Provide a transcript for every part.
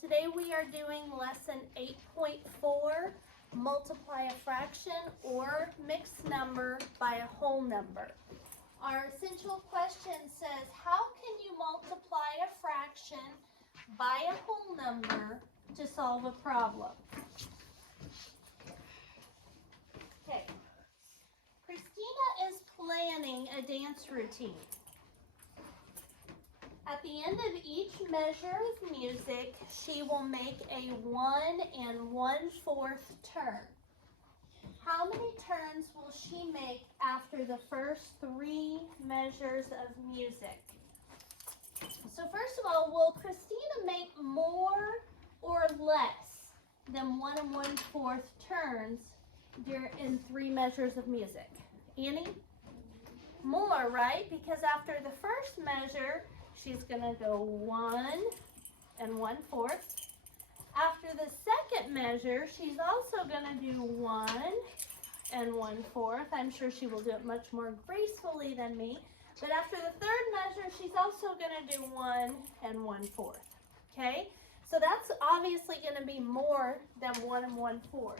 Today we are doing lesson 8.4, multiply a fraction or mixed number by a whole number. Our essential question says, how can you multiply a fraction by a whole number to solve a problem? Okay, Christina is planning a dance routine. At the end of each measure of music, she will make a 1 1/4 turn. How many turns will she make after the first 3 measures of music? So first of all, will Christina make more or less than 1 1/4 turns in 3 measures of music? Annie? More, right? Because after the first measure, she's going to go 1 1/4. After the second measure, she's also going to do 1 1/4. I'm sure she will do it much more gracefully than me. But after the third measure, she's also going to do 1 1/4. Okay? So that's obviously going to be more than 1 1/4.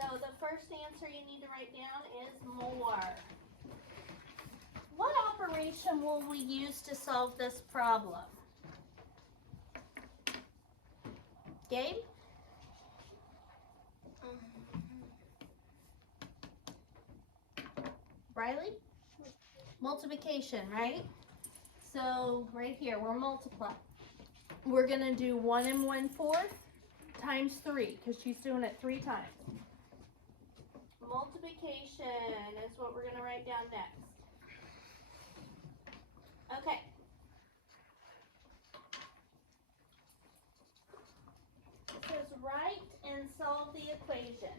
So the first answer you need to write down is more. What operation will we use to solve this problem? Gabe? Riley? Multiplication, right? So right here, we're multiplying. We're going to do 1 1/4 times 3 because she's doing it 3 times. Multiplication is what we're going to write down next. Okay. It says write and solve the equation.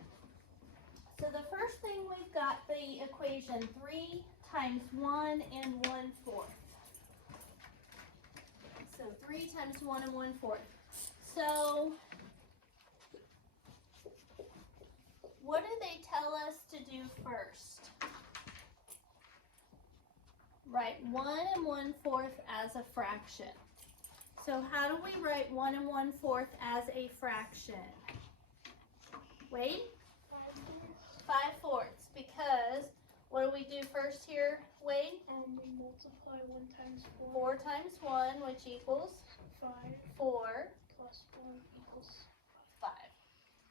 So the first thing we've got the equation 3 times 1 1/4. So 3 times 1 1/4. So what do they tell us to do first? Write 1 1/4 as a fraction. So how do we write 1 1/4 as a fraction? Wait. 5/4. Because what do we do first here, Wade? We multiply 1 times 4. 4 times 1, which equals 5. 4 Plus 1 equals 5.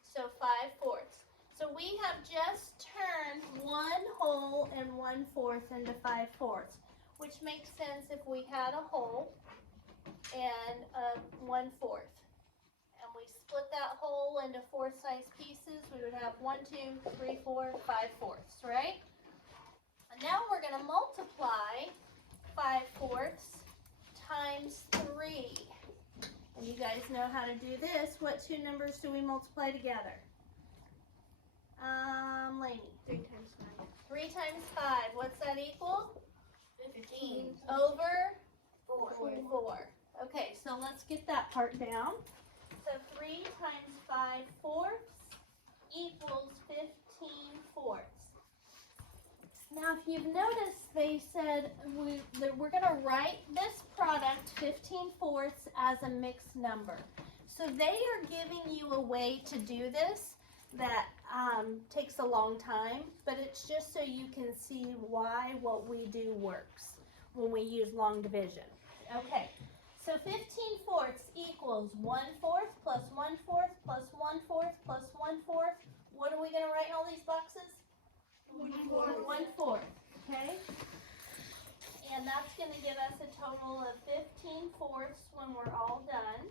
So 5/4. So we have just turned 1 whole and 1/4 into 5/4, which makes sense if we had a whole and a 1/4. And we split that whole into 4 size pieces, we would have 1, 2, 3, 4, 5/4, right? And now we're going to multiply 5/4 times 3. And you guys know how to do this. What 2 numbers do we multiply together? Lainey. 3 times 9. 3 times 5, what's that equal? 15. Over 4. 4. Okay, so let's get that part down. So 3 times 5/4 equals 15/4. Now, if you've noticed, they said we're going to write this product 15/4 as a mixed number. So they are giving you a way to do this that takes a long time, but it's just so you can see why what we do works when we use long division. Okay, so 15/4 equals 1/4 plus 1/4 plus 1/4 plus 1/4. What are we going to write in all these boxes? 1/4. 1/4, okay? And that's going to give us a total of 15/4 when we're all done.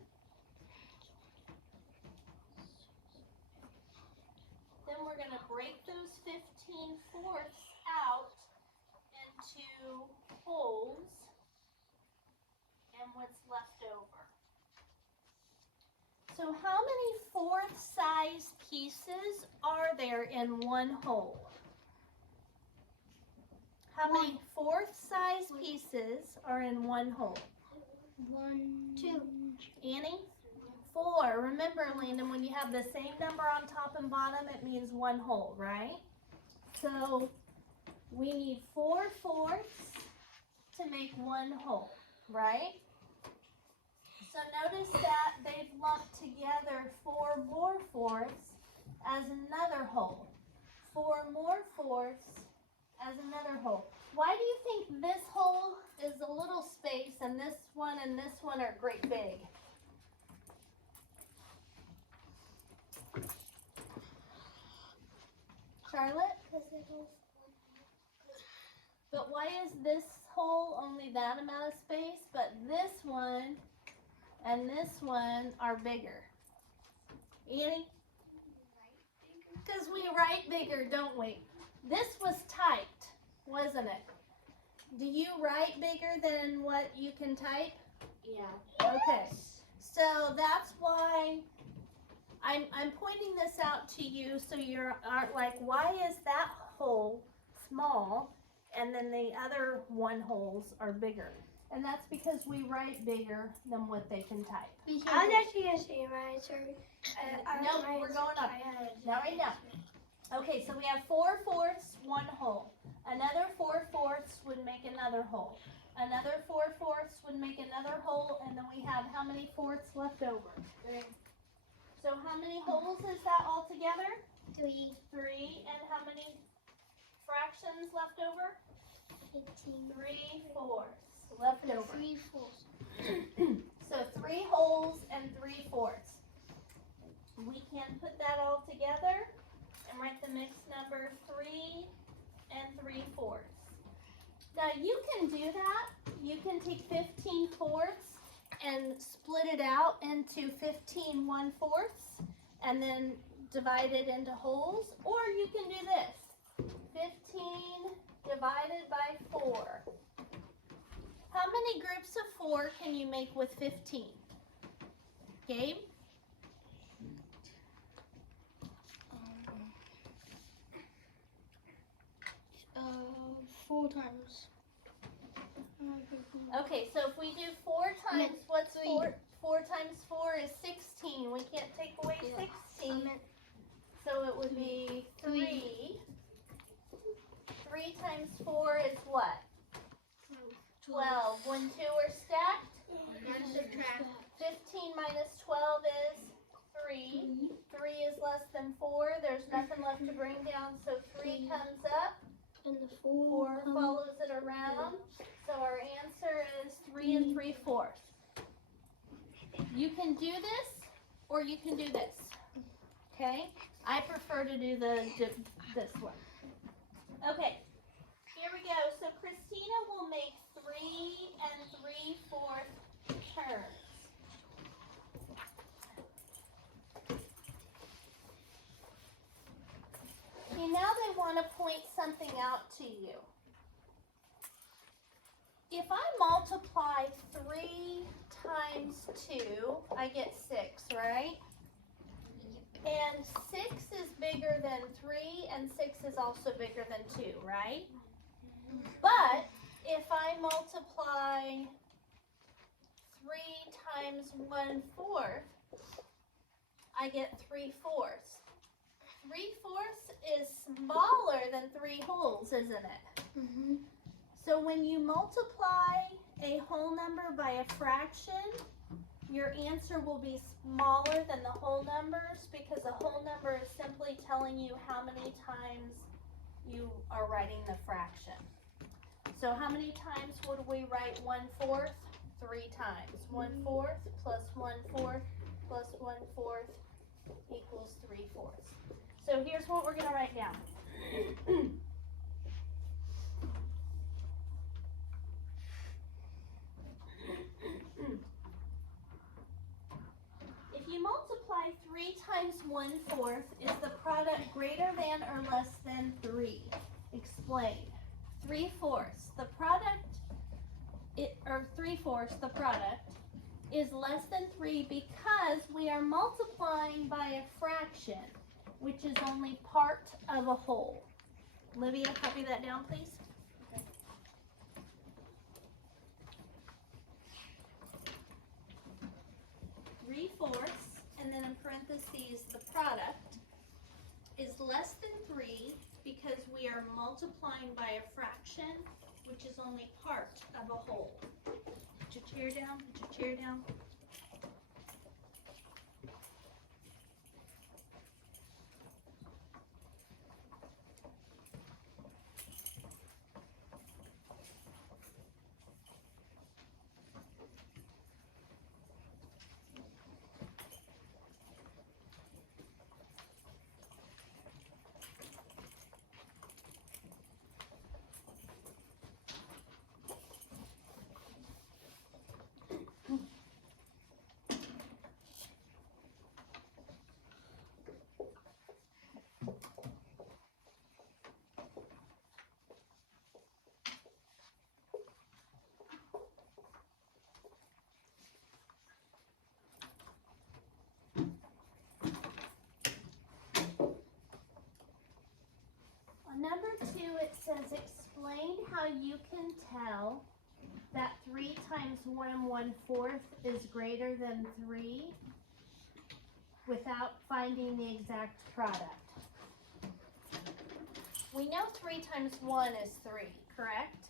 Then we're going to break those 15/4 out into wholes and what's left over. So how many 4th size pieces are there in one whole? How many 4th size pieces are in one whole? 1, 2. Annie? 4. Remember, Landon, when you have the same number on top and bottom, it means one whole, right? So we need 4/4 to make one whole, right? So notice that lump together 4 more fourths as another whole. 4 more fourths as another whole. Why do you think this hole is a little space and this one are great big? Charlotte? But why is this hole only that amount of space, but this one and this one are bigger? Annie? Because we write bigger, don't we? This was tight, wasn't it? Do you write bigger than what you can type? Yeah. Okay. So that's why I'm pointing this out to you so you aren't like, why is that hole small and then the other one holes are bigger? And that's because we write bigger than what they can type. I was actually going to say my answer. No, we're going up. Not right now. Okay, so we have 4 fourths, 1 hole. Another 4 fourths would make another hole. Another 4 fourths would make another hole, and then we have how many fourths left over? 3. So how many holes is that all together? 3. 3, and how many fractions left over? 15. 3 fourths left over. 3 fourths. So 3 holes and 3 fourths. We can put that all together and write the mixed number 3 and 3 fourths. Now you can do that. You can take 15 fourths and split it out into 15 1/4 and then divide it into holes, or you can do this. 15 divided by 4. How many groups of 4 can you make with 15? Gabe? 4 times. Okay, so if we do 4 times, what's 4? 4 times 4 is 16. We can't take away 16. So it would be 3. 3 times 4 is what? 12. When 2 are stacked, 15 minus 12 is 3. 3 is less than 4. There's nothing left to bring down, so 3 comes up. And the 4 follows it around. So our answer is 3 and 3/4. You can do this, or you can do this. Okay? I prefer to do this one. Okay. Here we go. So Christina will make 3 and 3/4 turns. Okay, now they want to point something out to you. If I multiply 3 times 2, I get 6, right? And 6 is bigger than 3, and 6 is also bigger than 2, right? But if I multiply 3 times 1/4, I get 3/4. 3/4 is smaller than 3 holes, isn't it? Mm-hmm. So when you multiply a whole number by a fraction, your answer will be smaller than the whole numbers because the whole number is simply telling you how many times you are writing the fraction. So how many times would we write 1/4? 3 times. 1/4 plus 1/4 plus 1/4 equals 3/4. So here's what we're going to write down. If you multiply 3 times 1/4, is the product greater than or less than 3? Explain. 3/4. The product, or 3/4, the product, is less than 3 because we are multiplying by a fraction, which is only part of a whole. Olivia, copy that down, please. Okay. 3/4, and then in parentheses, the product is less than 3 because we are multiplying by a fraction, which is only part of a whole. Put your chair down, put your chair down. says explain how you can tell that 3 times 1 1/4 is greater than 3 without finding the exact product. We know 3 times 1 is 3, correct?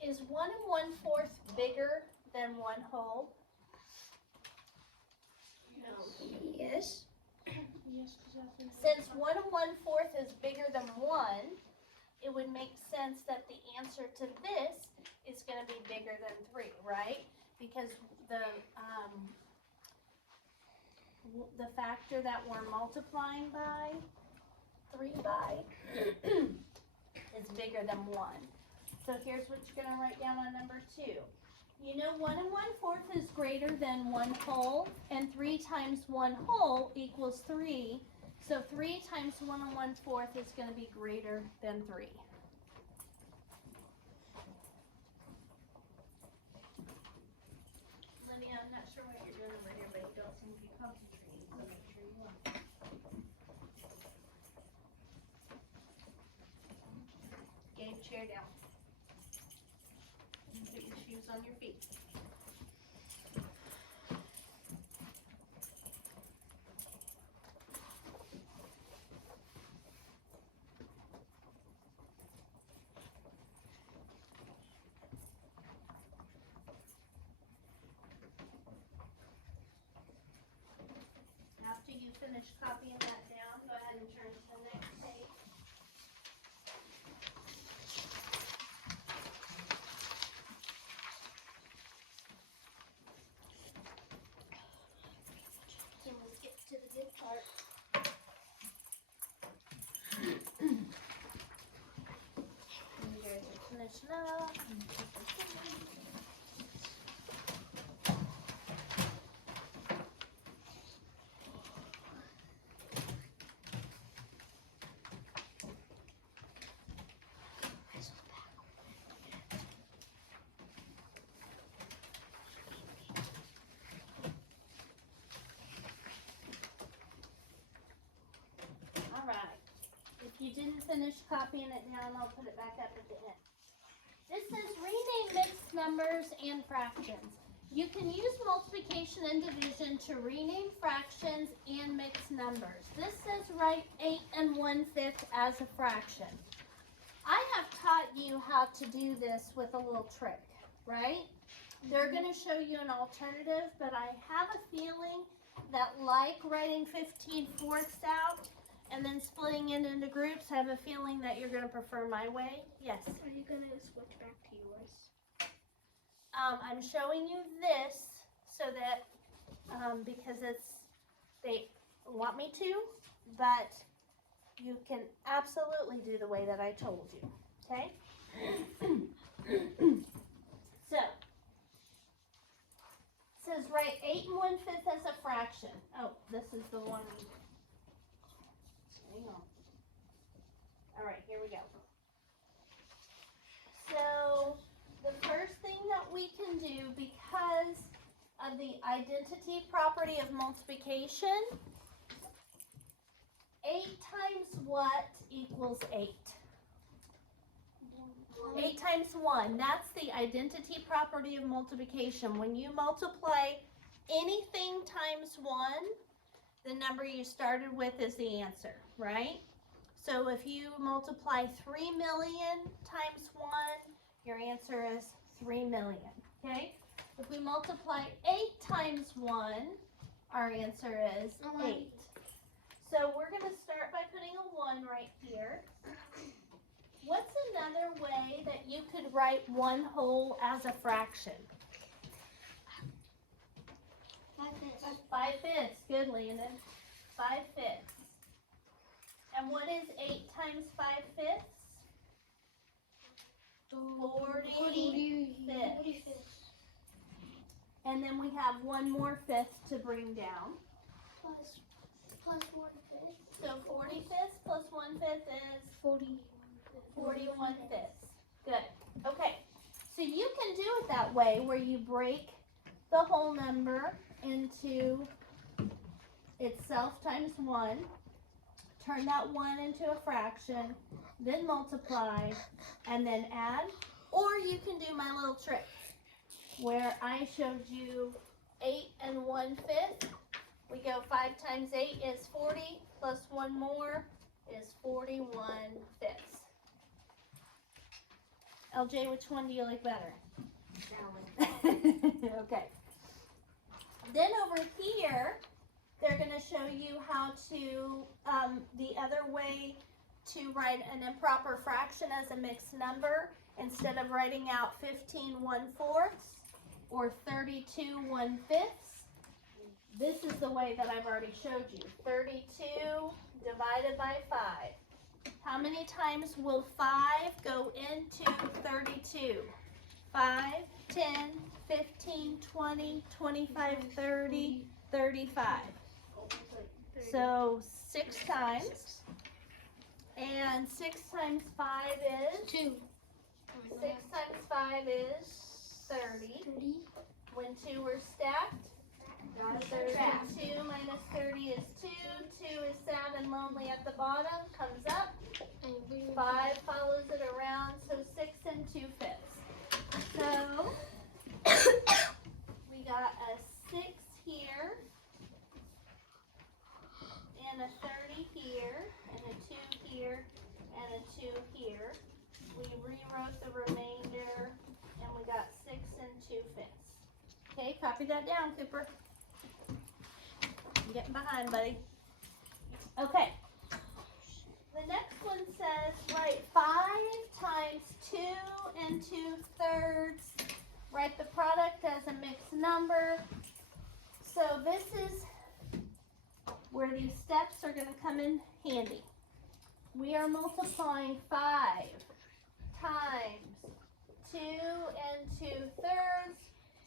Is 1 1/4 bigger than 1 whole? Yes. Since 1 1/4 is bigger than 1, it would make sense that the answer to this is going to be bigger than 3, right? Because the factor that we're multiplying by, 3 by, is bigger than 1. So here's what you're going to write down on number 2. You know 1 1/4 is greater than 1 whole, and 3 times 1 whole equals 3. So 3 times 1 1/4 is going to be greater than 3. Lydia, I'm not sure what you're doing over here, but you don't seem to be concentrating, so make sure you are. Gabe, chair down. And put your shoes on your feet. After you finish copying that down, go ahead and turn to the next page. So let's get to the good part. You guys are finishing up. If you didn't finish copying it down, I'll put it back up at the end. This says rename mixed numbers and fractions. You can use multiplication and division to rename fractions and mixed numbers. This says write 8 1/5 as a fraction. I have taught you how to do this with a little trick, right? They're going to show you an alternative, but I have a feeling that like writing 15/4 out and then splitting it into groups, I have a feeling that you're going to prefer my way. Yes? Are you going to switch back to yours? I'm showing you this so that, because they want me to, but you can absolutely do the way that I told you, okay? So, it says write 8 1/5 as a fraction. Oh, this is the one. Hang on. All right, here we go. So, the first thing that we can do, because of the identity property of multiplication, 8 times what equals 8? 8 times 1. That's the identity property of multiplication. When you multiply anything times 1, the number you started with is the answer, right? So if you multiply 3 million times 1, your answer is 3 million, okay? If we multiply 8 times 1, our answer is 8. So we're going to start by putting a 1 right here. What's another way that you could write 1 whole as a fraction? 5/5. Good, Landon. 5/5. And what is 8 times 5/5? 40/5. And then we have one more fifth to bring down. Plus 1/5. So 40/5 plus 1/5 is 41/5. Good. Okay. So you can do it that way where you break the whole number into itself times 1, turn that 1 into a fraction, then multiply, and then add. Or you can do my little trick where I showed you 8 1/5. We go 5 times 8 is 40, plus 1 more is 41/5. LJ, which one do you like better? Okay. Then over here, they're going to show you how to, the other way to write an improper fraction as a mixed number. Instead of writing out 15 1/4 or 32 1/5, this is the way that I've already showed you. 32 divided by 5. How many times will 5 go into 32? 5, 10, 15, 20, 25, 30, 35. So 6 times. And 6 times 5 is? 2. 6 times 5 is 30. When 2 were stacked, 32 minus 30 is 2. 2 is sad and lonely at the bottom, comes up. 5 follows it around, so 6 2/5. So we got a 6 here, and a 30 here, and a 2 here, and a 2 here. We rewrote the remainder, and we got 6 2/5. Okay, copy that down, Cooper. I'm getting behind, buddy. Okay. The next one says write 5 times 2 2/3. Write the product as a mixed number. So this is where these steps are going to come in handy. We are multiplying 5 times 2 2/3.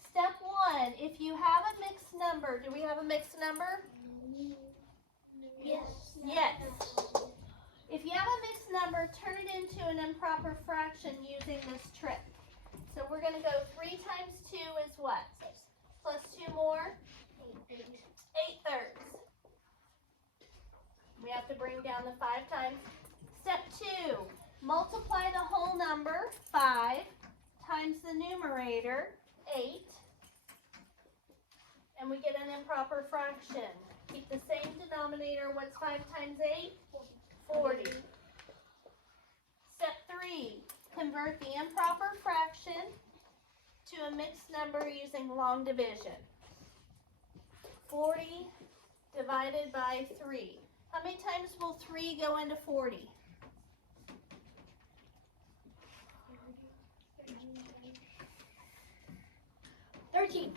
Step 1, if you have a mixed number, do we have a mixed number? Yes. Yes. If you have a mixed number, turn it into an improper fraction using this trick. So we're going to go 3 times 2 is what? Plus 2 more? 8/3. We have to bring down the 5 times. Step 2, multiply the whole number, 5, times the numerator, 8. And we get an improper fraction. Keep the same denominator. What's 5 times 8? 40. Step 3, convert the improper fraction to a mixed number using long division. 40 divided by 3. How many times will 3 go into 40? 13.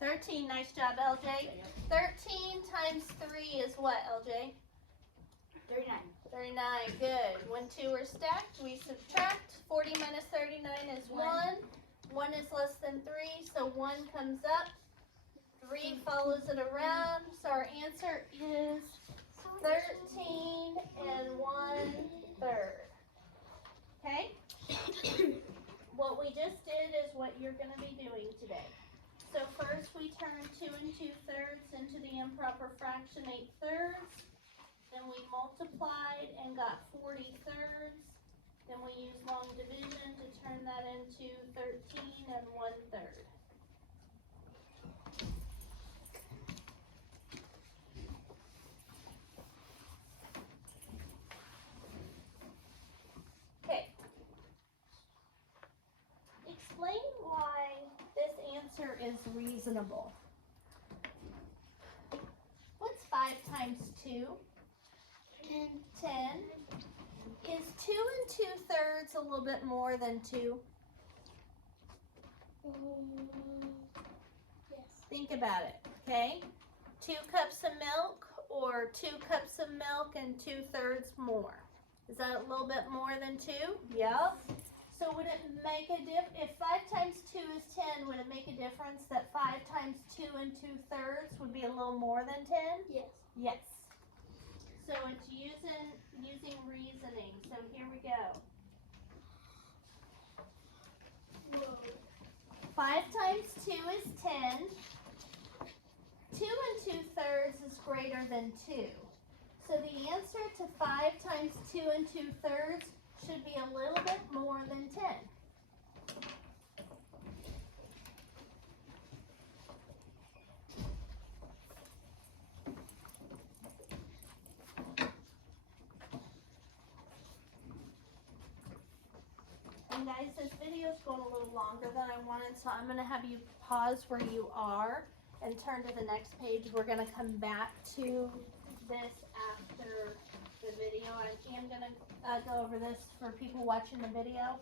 13, nice job, LJ. 13 times 3 is what, LJ? 39. 39, good. When 2 are stacked, we subtract. 40 minus 39 is 1. 1 is less than 3, so 1 comes up. 3 follows it around, so our answer is 13 1/3. Okay? What we just did is what you're going to be doing today. So first we turned 2 2/3 into the improper fraction 8/3. Then we multiplied and got 40/3. Then we used long division to turn that into 13 1/3. Okay. Explain why this answer is reasonable. What's 5 times 2? 10. Is 2 2/3 a little bit more than 2? Yes. Think about it, okay? 2 cups of milk or 2 cups of milk and 2/3 more. Is that a little bit more than 2? Yep. So would it make a if 5 times 2 is 10, would it make a difference that 5 times 2 2/3 would be a little more than 10? Yes. Yes. So it's using reasoning. So here we go. Whoa. 5 times 2 is 10. 2 2/3 is greater than 2. So the answer to 5 times 2 2/3 should be a little bit more than 10. And guys, this video is going a little longer than I wanted, so I'm going to have you pause where you are and turn to the next page. We're going to come back to this after the video. I am going to go over this for people watching the video.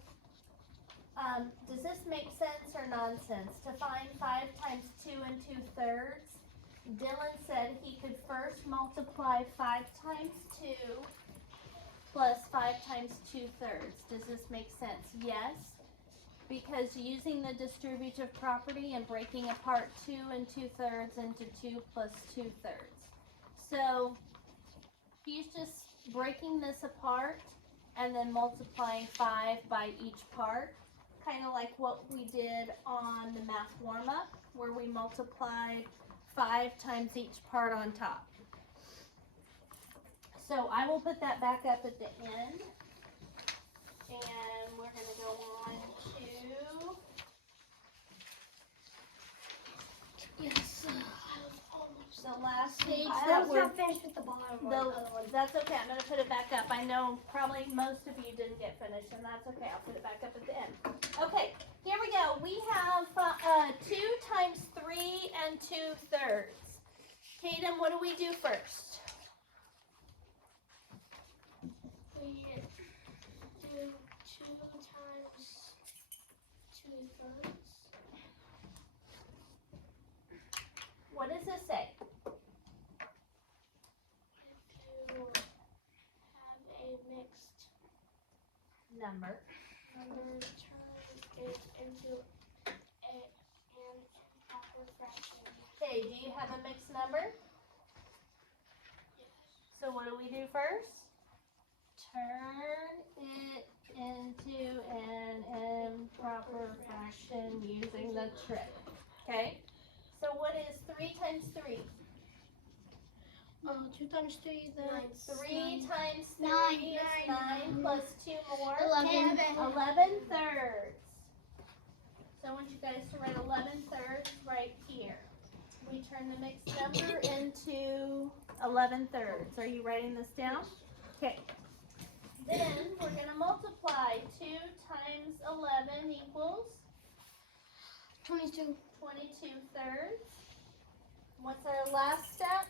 Does this make sense or nonsense? To find 5 times 2 2/3, Dylan said he could first multiply 5 times 2 plus 5 times 2/3. Does this make sense? Yes, because using the distributive property and breaking apart 2 2/3 into 2 plus 2/3. So he's just breaking this apart and then multiplying 5 by each part, kind of like what we did on the math warm-up, where we multiplied 5 times each part on top. So I will put that back up at the end, and we're going to go on to, Yes. I was almost. the last Page. page I that was we're, not finished with the bottom one. Other one. that's okay, I'm going to put it back up. I know probably most of you didn't get finished, and that's okay, I'll put it back up at the end. Okay, here we go. We have 2 times 3 2/3. Tatum, what do we do first? We do 2 times 2/3. What does this say? To have a mixed Number. number, turn it into an improper fraction. Okay, do you have a mixed number? So what do we do first? Turn it into an improper fraction using the trick. Okay? So what is 3 times 3? 2 times 3, that's 3 times 3 Nine. is 9 plus 2 more. 11. 11/3. So I want you guys to write 11/3 right here. We turn the mixed number into 11/3. Are you writing this down? Okay. Then we're going to multiply 2 times 11 equals 22. 22/3. What's our last step?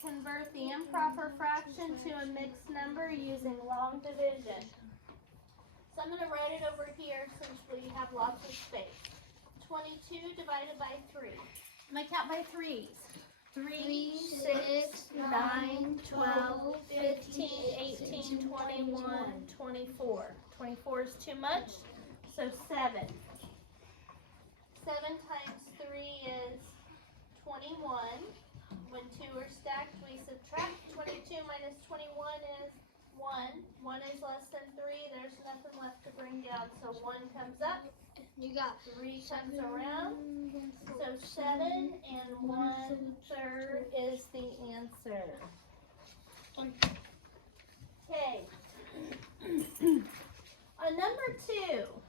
Convert the improper fraction to a mixed number using long division. So I'm going to write it over here since we have lots of space. 22 divided by 3. I'm going to count by threes. 3, 6, 9, 12, 15, 18, 21, 24. 24 is too much, so 7. 7 times 3 is 21. When 2 are stacked, we subtract. 22 minus 21 is 1. 1 is less than 3. There's nothing left to bring down, so 1 comes up. You got 3 comes around. So 7 and 1/3 is the answer. Okay. On number 2,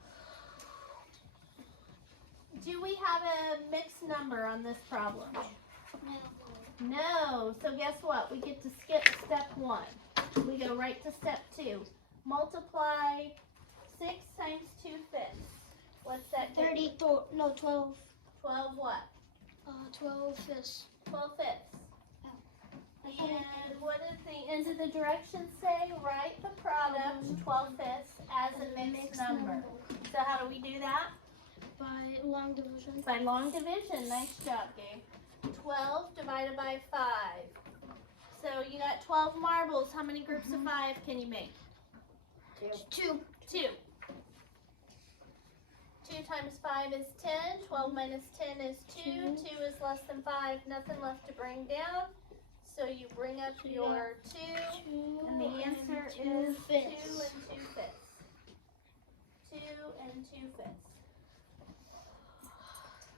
do we have a mixed number on this problem? No. So guess what? We get to skip step 1. We go right to step 2. Multiply 6 times 2/5. What's that? 34, no, 12. 12 what? 12 is 12/5. And what does the end of the direction say? Write the product 12/5 as a mixed number. So how do we do that? by long division. By long division. Nice job, Gabe. 12 divided by 5. So you got 12 marbles. How many groups of 5 can you make? 2. 2. 2 times 5 is 10. 12 minus 10 is 2. 2 is less than 5. Nothing left to bring down. So you bring up your 2. And the answer is 2 and 2/5. 2 and 2/5.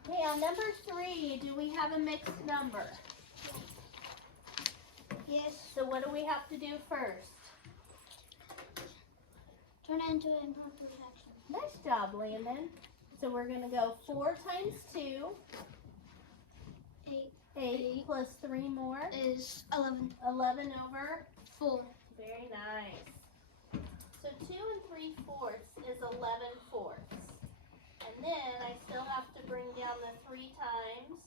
Okay, on number 3, do we have a mixed number? Yes. So what do we have to do first? Turn it into an improper fraction. Nice job, Landon. So we're going to go 4 times 2. 8 8 plus 3 more. is 11. 11 over. 4. Very nice. So 2 3/4 is 11 fourths. And then I still have to bring down the 3 times.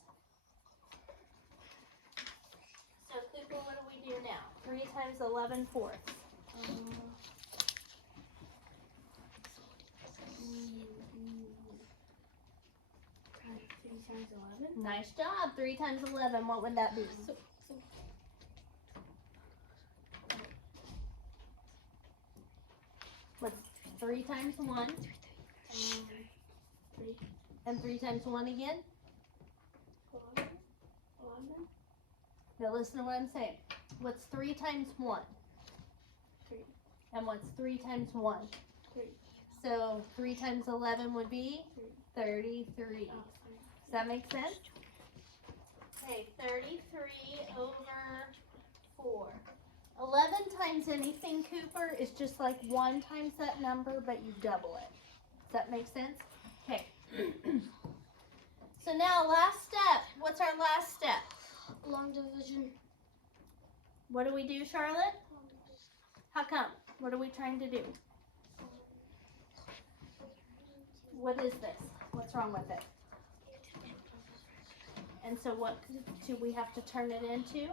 So Cooper, what do we do now? 3 times 11 fourths. 3 times 11. Nice job. 3 times 11. What would that be? What's 3 times 1? 3. And 3 times 1 again? 11. Now listen to what I'm saying. What's 3 times 1? 3. And what's 3 times 1? 3. So 3 times 11 would be 33. Does that make sense? Okay, 33 over 4. 11 times anything, Cooper, is just like 1 times that number, but you double it. Does that make sense? Okay. So now last step. What's our last step? Long division. What do we do, Charlotte? How come? What are we trying to do? What is this? What's wrong with it? And so what do we have to turn it into?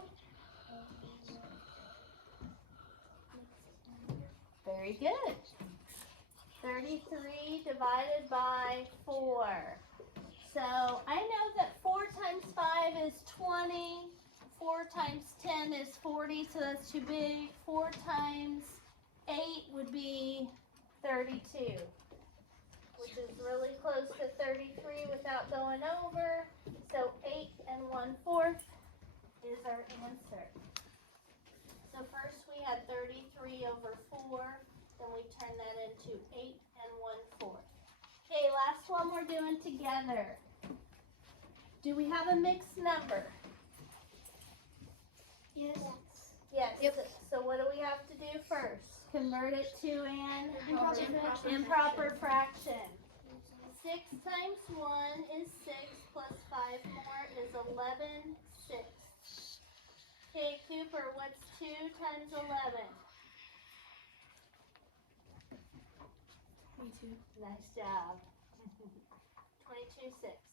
Very good. 33 divided by 4. So I know that 4 times 5 is 20. 4 times 10 is 40, so that's too big. 4 times 8 would be 32, which is really close to 33 without going over. So 8 1/4 is our answer. So first we had 33 over 4, then we turn that into 8 1/4. Okay, last one we're doing together. Do we have a mixed number? Yes. Yes. Yep. So what do we have to do first? Convert it to an Improper fraction. 6 times 1 is 6 plus 5 more is 11 sixths. Okay, Cooper, what's 2 times 11? 22. Nice job. 22 sixths.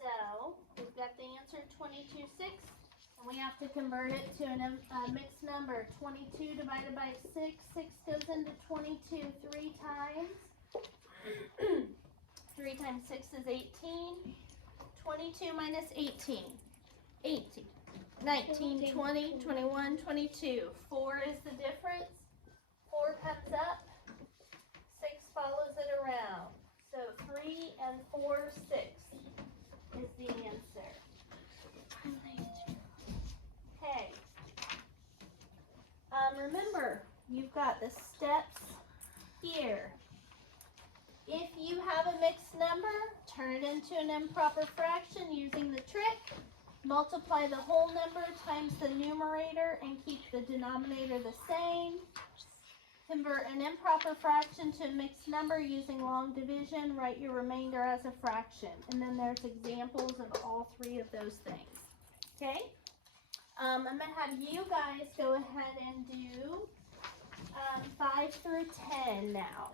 So we've got the answer 22 sixths. And we have to convert it to a mixed number. 22 divided by 6. 6 goes into 22 3 times. 3 times 6 is 18. 22 minus 18. 18. 19, 20, 21, 22. 4 is the difference. 4 comes up. 6 follows it around. So 3 4 6 is the answer. Okay. Remember, you've got the steps here. If you have a mixed number, turn it into an improper fraction using the trick. Multiply the whole number times the numerator and keep the denominator the same. Convert an improper fraction to a mixed number using long division. Write your remainder as a fraction. And then there's examples of all 3 of those things. Okay? I'm going to have you guys go ahead and do 5 through 10 now.